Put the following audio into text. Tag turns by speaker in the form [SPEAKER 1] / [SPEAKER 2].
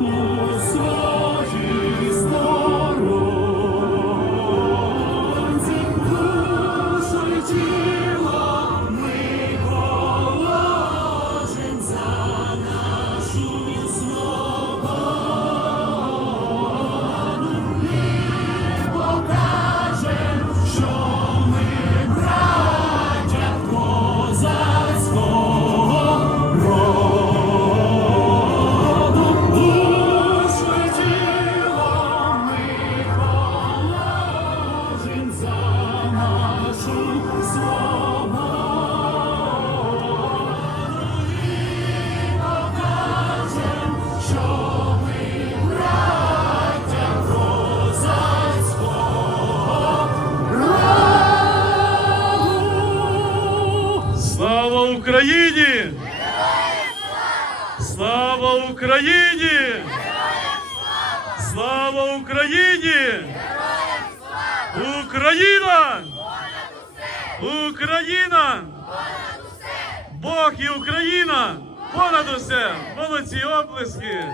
[SPEAKER 1] Yes. Слава Україні! Слава Україні! Слава Україні! Україна! Україна! Бог і Україна! Понад усе! Молодці оплески!